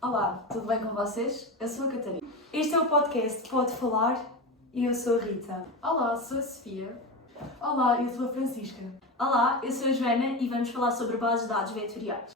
Olá, tudo bem com vocês? Eu sou a Catarina. Este é o podcast Pode Falar e eu sou a Rita. Olá, sou a Sofia. Olá, eu sou a Francisca. Olá, eu sou a Joana e vamos falar sobre bases de dados vetoriais.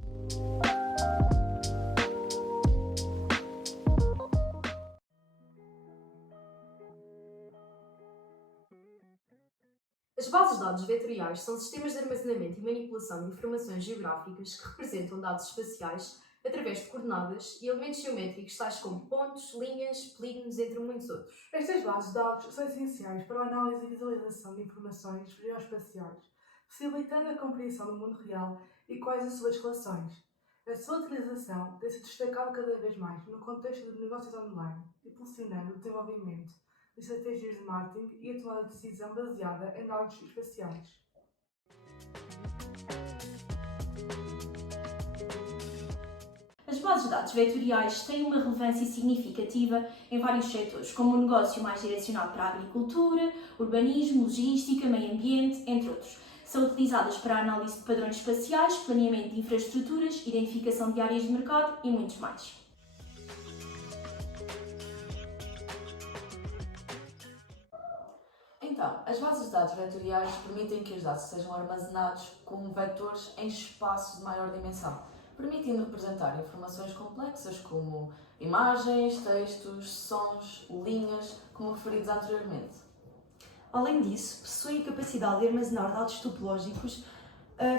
As bases de dados vetoriais são sistemas de armazenamento e manipulação de informações geográficas que representam dados espaciais através de coordenadas e elementos geométricos tais como pontos, linhas, polígonos, entre muitos outros. Estas bases de dados são essenciais para a análise e visualização de informações geoespaciais, facilitando a compreensão do mundo real e quais as suas relações. A sua utilização tem-se destacado cada vez mais no contexto de negócios online, impulsionando o desenvolvimento de estratégias de marketing e a tomada de decisão baseada em dados espaciais. As bases de dados vetoriais têm uma relevância significativa em vários setores, como o negócio mais direcionado para a agricultura, urbanismo, logística, meio ambiente, entre outros. São utilizadas para a análise de padrões espaciais, planeamento de infraestruturas, identificação de áreas de mercado e muitos mais. Então, as bases de dados vetoriais permitem que os dados sejam armazenados como vetores em espaços de maior dimensão, permitindo representar informações complexas como imagens, textos, sons, linhas, como referidos anteriormente. Além disso, possuem a capacidade de armazenar dados topológicos,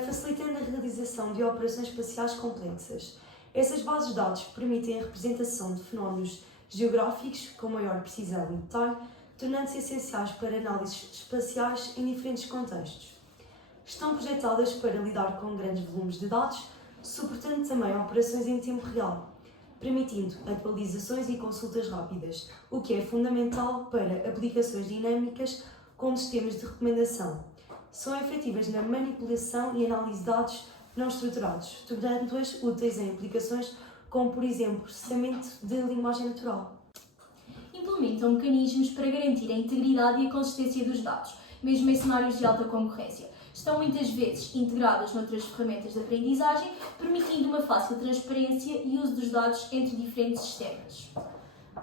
facilitando a realização de operações espaciais complexas. Essas bases de dados permitem a representação de fenómenos geográficos com maior precisão e detalhe, tornando-se essenciais para análises espaciais em diferentes contextos. Estão projetadas para lidar com grandes volumes de dados, suportando também operações em tempo real, permitindo atualizações e consultas rápidas, o que é fundamental para aplicações dinâmicas com sistemas de recomendação. São efetivas na manipulação e análise de dados não estruturados, tornando-as úteis em aplicações como, por exemplo, processamento de linguagem natural. Implementam mecanismos para garantir a integridade e a consistência dos dados, mesmo em cenários de alta concorrência. Estão muitas vezes integradas noutras ferramentas de aprendizagem, permitindo uma fácil transparência e uso dos dados entre diferentes sistemas.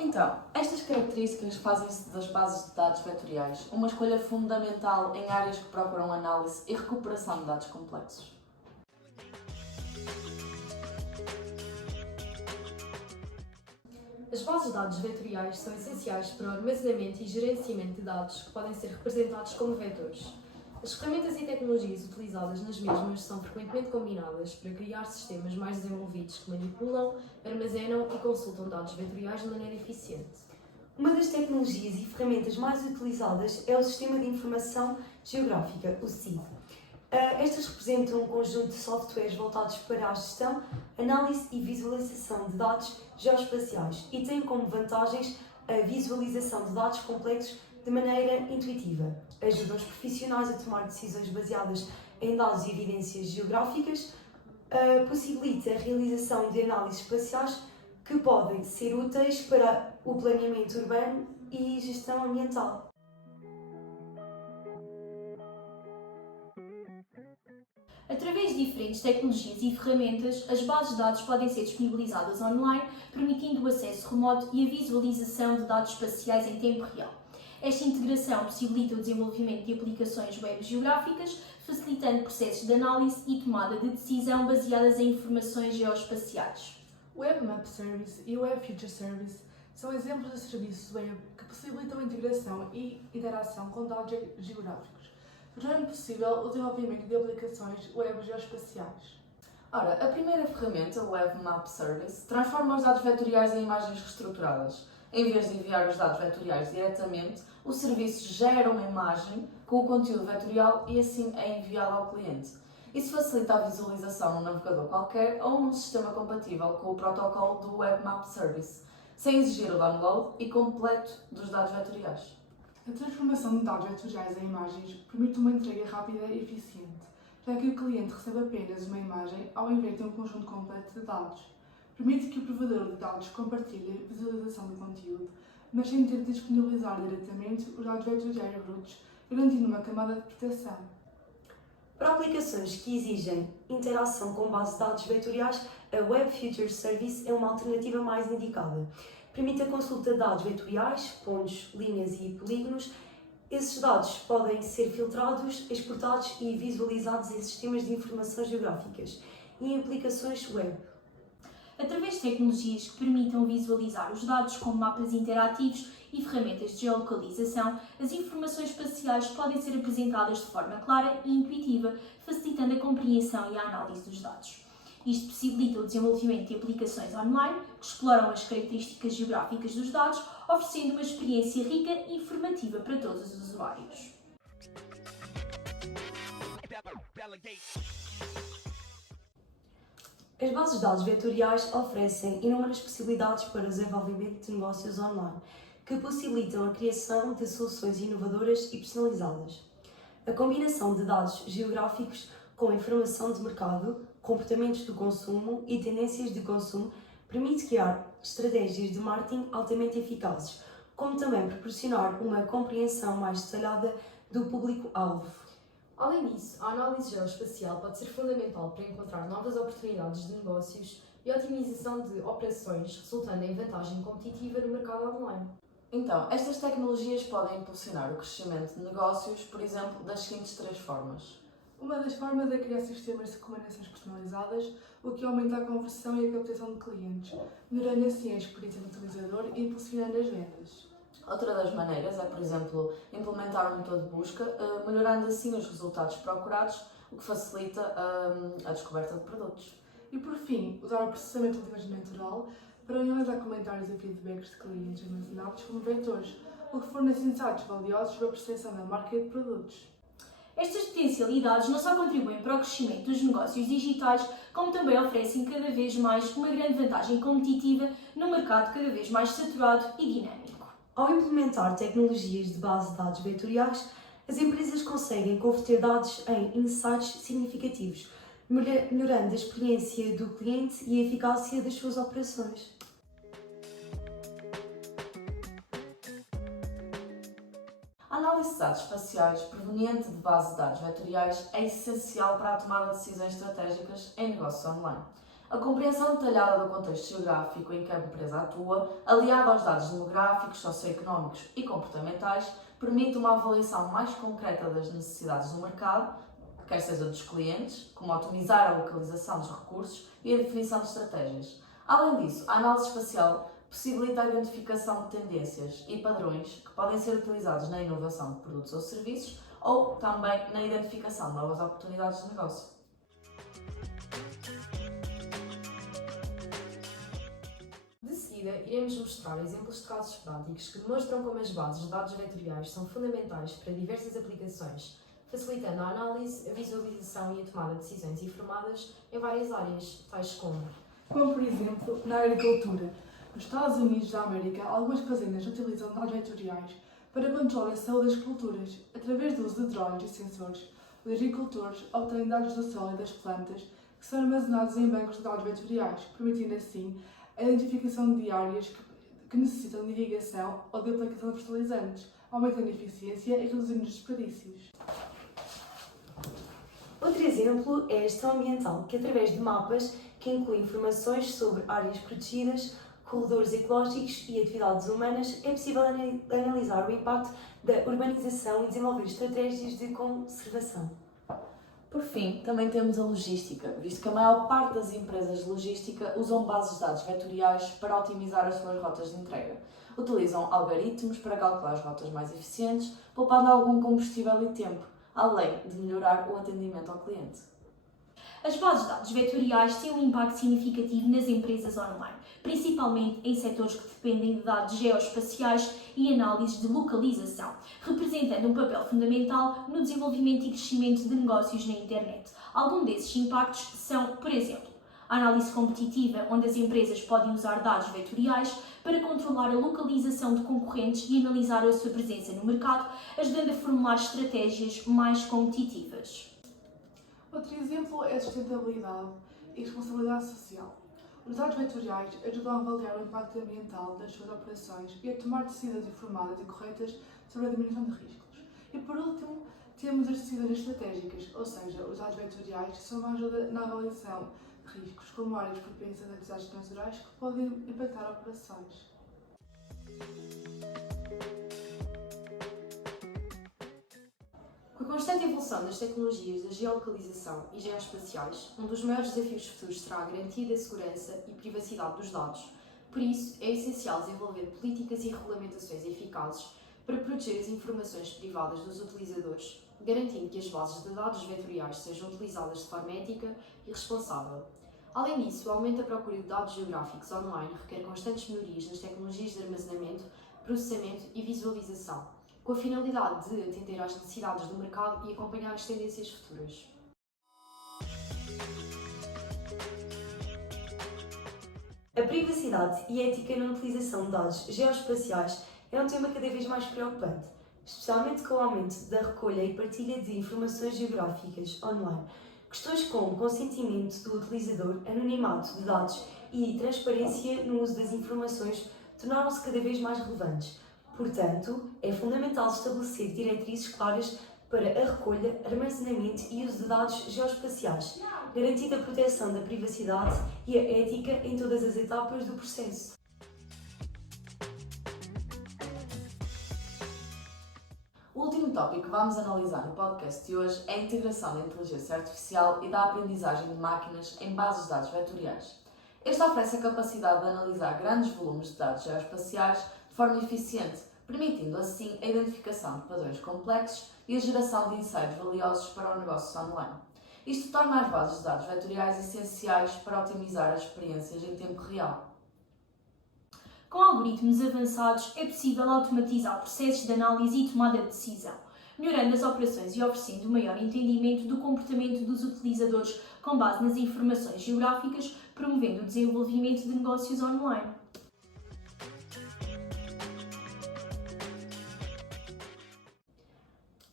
Então, estas características fazem-se das bases de dados vetoriais uma escolha fundamental em áreas que procuram análise e recuperação de dados complexos. As bases de dados vetoriais são essenciais para o armazenamento e gerenciamento de dados que podem ser representados como vetores. As ferramentas e tecnologias utilizadas nas mesmas são frequentemente combinadas para criar sistemas mais desenvolvidos que manipulam, armazenam e consultam dados vetoriais de maneira eficiente. Uma das tecnologias e ferramentas mais utilizadas é o Sistema de Informação Geográfica, o SIG. Estas representam um conjunto de softwares voltados para a gestão, análise e visualização de dados geoespaciais e têm como vantagens a visualização de dados complexos de maneira intuitiva. Ajudam os profissionais a tomar decisões baseadas em dados e evidências geográficas, possibilita a realização de análises espaciais que podem ser úteis para o planeamento urbano e gestão ambiental. Através de diferentes tecnologias e ferramentas, as bases de dados podem ser disponibilizadas online, permitindo o acesso remoto e a visualização de dados espaciais em tempo real. Esta integração possibilita o desenvolvimento de aplicações web geográficas, facilitando processos de análise e tomada de decisão baseadas em informações geoespaciais. O Web Map Service e o Web Future Service são exemplos de serviços web que possibilitam a integração e interação com dados geográficos, tornando possível o desenvolvimento de aplicações web geoespaciais. Ora, a primeira ferramenta, o Web Map Service, transforma os dados vetoriais em imagens reestruturadas. Em vez de enviar os dados vetoriais diretamente, o serviço gera uma imagem com o conteúdo vetorial e assim é enviado ao cliente. Isso facilita a visualização num navegador qualquer ou num sistema compatível com o protocolo do Web Map Service, sem exigir o download e completo dos dados vetoriais. A transformação de dados vetoriais em imagens permite uma entrega rápida e eficiente, já que o cliente recebe apenas uma imagem ao invés de um conjunto completo de dados. Permite que o provedor de dados compartilhe a visualização do conteúdo, mas sem ter de disponibilizar diretamente os dados vetoriais brutos, garantindo uma camada de proteção. Para aplicações que exigem interação com bases de dados vetoriais, a Web Futures Service é uma alternativa mais indicada. Permite a consulta de dados vetoriais, pontos, linhas e polígonos. Esses dados podem ser filtrados, exportados e visualizados em sistemas de informação geográficas e em aplicações web. Através de tecnologias que permitam visualizar os dados como mapas interativos e ferramentas de geolocalização, as informações espaciais podem ser apresentadas de forma clara e intuitiva, facilitando a compreensão e a análise dos dados. Isto possibilita o desenvolvimento de aplicações online que exploram as características geográficas dos dados, oferecendo uma experiência rica e informativa para todos os usuários. As bases de dados vetoriais oferecem inúmeras possibilidades para o desenvolvimento de negócios online, que possibilitam a criação de soluções inovadoras e personalizadas. A combinação de dados geográficos com informação de mercado, comportamentos do consumo e tendências de consumo permite criar estratégias de marketing altamente eficazes, como também proporcionar uma compreensão mais detalhada do público-alvo. Além disso, a análise geoespacial pode ser fundamental para encontrar novas oportunidades de negócios e otimização de operações, resultando em vantagem competitiva no mercado online. Então, estas tecnologias podem impulsionar o crescimento de negócios, por exemplo, das seguintes 3 formas. Uma das formas é criar sistemas de recomendações personalizadas, o que aumenta a conversão e a captação de clientes, melhorando assim a experiência do utilizador e impulsionando as vendas. Outra das maneiras é, por exemplo, implementar um motor de busca, melhorando assim os resultados procurados, o que facilita a descoberta de produtos. E por fim, usar o processamento de linguagem natural para analisar comentários e feedbacks de clientes armazenados como vetores, o que fornece insights valiosos sobre a percepção da marca e de produtos. Estas potencialidades não só contribuem para o crescimento dos negócios digitais, como também oferecem cada vez mais uma grande vantagem competitiva num mercado cada vez mais saturado e dinâmico. Ao implementar tecnologias de base de dados vetoriais, as empresas conseguem converter dados em insights significativos, melhorando a experiência do cliente e a eficácia das suas operações. A análise de dados espaciais proveniente de bases de dados vetoriais é essencial para a tomada de decisões estratégicas em negócios online. A compreensão detalhada do contexto geográfico em que a empresa atua, aliada aos dados demográficos, socioeconómicos e comportamentais, permite uma avaliação mais concreta das necessidades do mercado, quer seja dos clientes, como otimizar a localização dos recursos e a definição de estratégias. Além disso, a análise espacial possibilita a identificação de tendências e padrões que podem ser utilizados na inovação de produtos ou serviços ou também na identificação de novas oportunidades de negócio. De seguida, iremos mostrar exemplos de casos práticos que demonstram como as bases de dados vetoriais são fundamentais para diversas aplicações, facilitando a análise, a visualização e a tomada de decisões informadas em várias áreas, tais como, por exemplo, na agricultura. Nos Estados Unidos da América, algumas fazendas utilizam dados vetoriais para controlar a saúde das culturas. Através do uso de drones e sensores, os agricultores obtêm dados do solo e das plantas que são armazenados em bancos de dados vetoriais, permitindo assim a identificação de áreas que necessitam de irrigação ou de aplicação de fertilizantes, aumentando a eficiência e reduzindo os desperdícios. Outro exemplo é a gestão ambiental, que através de mapas que incluem informações sobre áreas protegidas, corredores ecológicos e atividades humanas, é possível analisar o impacto da urbanização e desenvolver estratégias de conservação. Por fim, também temos a logística, visto que a maior parte das empresas de logística usam bases de dados vetoriais para otimizar as suas rotas de entrega. Utilizam algoritmos para calcular as rotas mais eficientes, poupando algum combustível e tempo, além de melhorar o atendimento ao cliente. As bases de dados vetoriais têm um impacto significativo nas empresas online, principalmente em setores que dependem de dados geoespaciais e análises de localização, representando um papel fundamental no desenvolvimento e crescimento de negócios na internet. Alguns desses impactos são, por exemplo, a análise competitiva, onde as empresas podem usar dados vetoriais para controlar a localização de concorrentes e analisar a sua presença no mercado, ajudando a formular estratégias mais competitivas. Outro exemplo é a sustentabilidade e responsabilidade social. Os dados vetoriais ajudam a avaliar o impacto ambiental das suas operações e a tomar decisões informadas e corretas sobre a diminuição de riscos. E por último, Temos as decisões estratégicas, ou seja, os dados vetoriais são uma ajuda na avaliação de riscos, como áreas propensas a desastres naturais que podem impactar operações. Com a constante evolução das tecnologias da geolocalização e geoespaciais, um dos maiores desafios futuros será a garantia da segurança e privacidade dos dados. Por isso, é essencial desenvolver políticas e regulamentações eficazes para proteger as informações privadas dos utilizadores, garantindo que as bases de dados vetoriais sejam utilizadas de forma ética e responsável. Além disso, o aumento da procura de dados geográficos online requer constantes melhorias nas tecnologias de armazenamento, processamento e visualização, com a finalidade de atender às necessidades do mercado e acompanhar as tendências futuras. A privacidade e a ética na utilização de dados geoespaciais é um tema cada vez mais preocupante, especialmente com o aumento da recolha e partilha de informações geográficas online. Questões como consentimento do utilizador, anonimato de dados e transparência no uso das informações tornaram-se cada vez mais relevantes. Portanto, é fundamental estabelecer diretrizes claras para a recolha, armazenamento e uso de dados geoespaciais, garantindo a proteção da privacidade e a ética em todas as etapas do processo. O último tópico que vamos analisar no podcast de hoje é a integração da inteligência artificial e da aprendizagem de máquinas em bases de dados vetoriais. Esta oferece a capacidade de analisar grandes volumes de dados geoespaciais de forma eficiente, permitindo assim a identificação de padrões complexos e a geração de insights valiosos para o negócio online. Isto torna as bases de dados vetoriais essenciais para otimizar as experiências em tempo real. Com algoritmos avançados, é possível automatizar processos de análise e tomada de decisão, melhorando as operações e oferecendo um maior entendimento do comportamento dos utilizadores com base nas informações geográficas, promovendo o desenvolvimento de negócios online.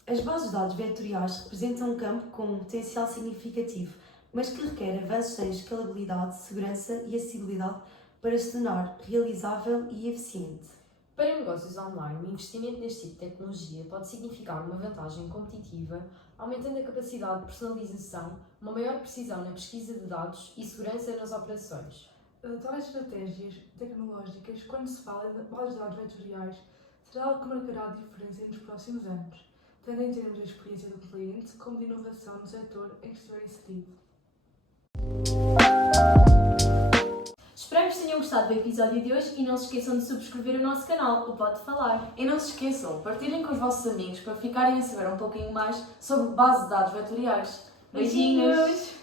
As bases de dados vetoriais representam um campo com um potencial significativo, mas que requer avanços em escalabilidade, segurança e acessibilidade para se tornar realizável e eficiente. Para negócios online, o investimento neste tipo de tecnologia pode significar uma vantagem competitiva, aumentando a capacidade de personalização, uma maior precisão na pesquisa de dados e segurança nas operações. Tais estratégias tecnológicas, quando se fala de bases de dados vetoriais, será algo que marcará a diferença nos próximos anos, tanto em termos de experiência do cliente como de inovação no setor em que estiver inserido. Esperamos que tenham gostado do episódio de hoje e não se esqueçam de subscrever o nosso canal, o Pode Falar. E não se esqueçam, partilhem com os vossos amigos para ficarem a saber um pouquinho mais sobre base de dados vetoriais. Beijinhos!